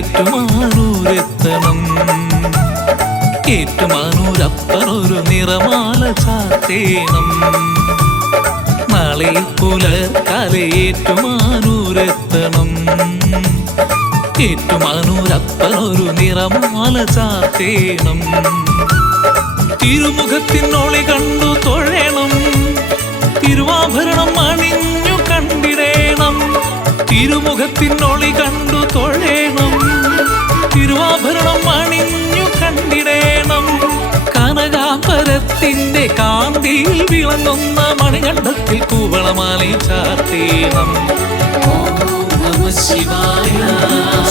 ഏറ്റുമാനൂരെത്തണം. ഏറ്റുമാനൂരപ്പനൊരു നിറമാല ചാത്തേണം. നാളെ പുലർക്കാലെ ഏറ്റുമാനൂരെത്തണം. ഏറ്റുമാനൂരപ്പനൊരു നിറമാല ചാത്തേണം. തിരുമുഖത്തിനൊളി കണ്ടു തൊഴേണം. തിരുവാഭരണം അണിഞ്ഞു കണ്ടിടേണം. തിരുമുഖത്തിനൊളി കണ്ടു തൊഴേണം. തിരുവാഭരണം അണിഞ്ഞു കണ്ടിടേണം. കനകാപരത്തിന്റെ കാന്തിയിൽ വിളങ്ങുന്ന മണികണ്ഠത്തിൽ കൂവളമാലി ചാർത്തേണം. ശിവായ.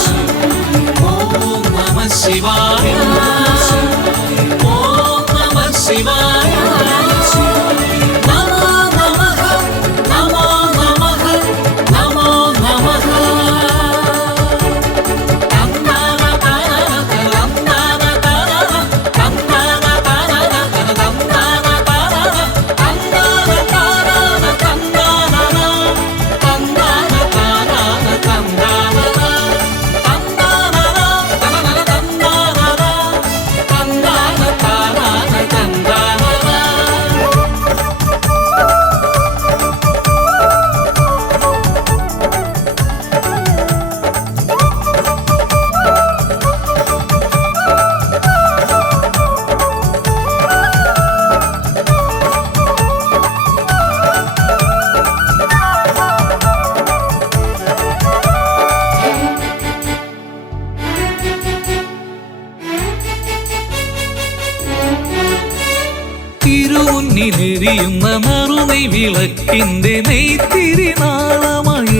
തിരുമുന്നിലെരിയുന്ന മറുനൈ വിളക്കിന്റെ നെയ്ത്തിരി നാളമയെരിഞ്ഞിടാൻ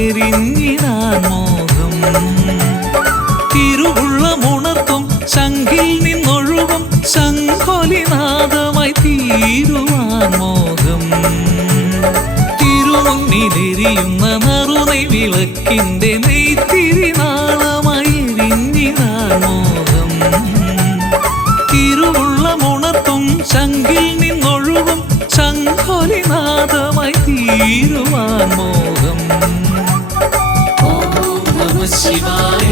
മോഹം. തിരുവുള്ളമുണർത്തും ശങ്കിൽ നിന്നൊഴുകും ശംഖൊലിനാദമായി തീരുവാൻ മോഹം. തിരുമുന്നിലെരിയുന്ന നറുനെയ് വിളക്കിന്റെ നെയ്ത്തിരി You know.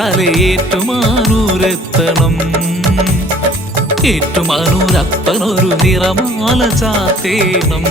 പുലർക്കാലെ ഏറ്റുമാനൂരെത്തണം ഏറ്റുമാനൂരപ്പനൊരു നിറമാല ചാത്തേണം.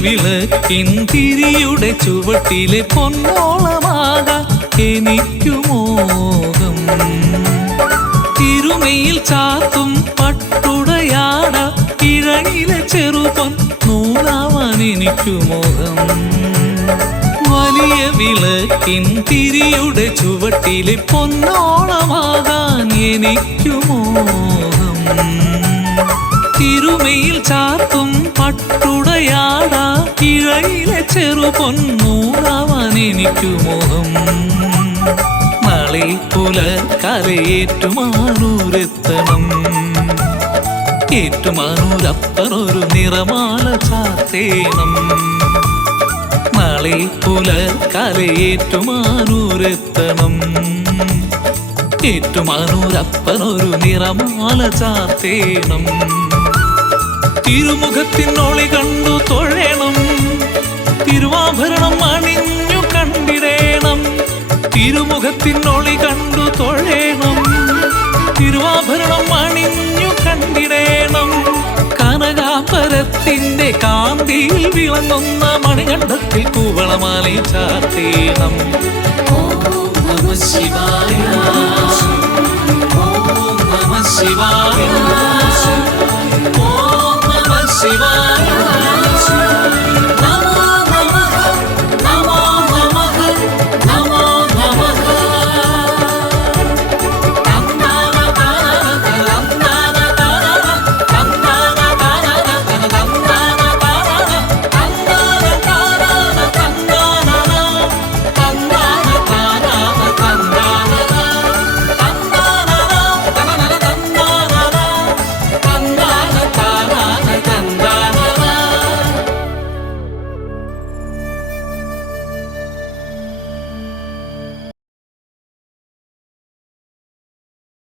വിളക്കിൻ ചുവട്ടിലെ പൊന്നോളമാകാം എനിക്കു മോഹം. തിരുമയിൽ ചാത്തും പട്ടുടയാട ഇഴയിലെ ചെറുപൊൻ നൂലാവാൻ എനിക്കു മോഹം. വലിയ വിളക്കിൻ തിരിയുടെ ചുവട്ടിലെ പൊന്നോളമാകാൻ എനിക്കു മോഹം. തിരുമയിൽ ചാത്തും പട്ടുടയാട. കിഴയിലെ ചെറു പൊന്നൂറാവാൻ എനിക്കു മോഹം. നാളെ പുലർക്കാലെ ഏറ്റുമാനൂരെത്തണം ഏറ്റുമാനൂരപ്പനൊരു നിറമാല ചാത്തേണം നാളെ പുലർക്കാലെ ഏറ്റുമാനൂരെത്തണം ഏറ്റുമാനൂരപ്പനൊരു നിറമാല ചാത്തേണം തിരുമുഖത്തിനൊളി കണ്ടു തൊഴേണം. തിരുവാഭരണം അണിഞ്ഞു കണ്ടിടേണം. തിരുമുഖത്തിനൊളി കണ്ടു തൊഴേണം. തിരുവാഭരണം അണിഞ്ഞു കണ്ടിടേണം. കനകാപരത്തിന്റെ കാന്തിയിൽ വിളങ്ങുന്ന മണികണ്ഠത്തിൽ കൂവളമാലി ചാർത്തേണം. ശിവായ. ശിവായ. Simón.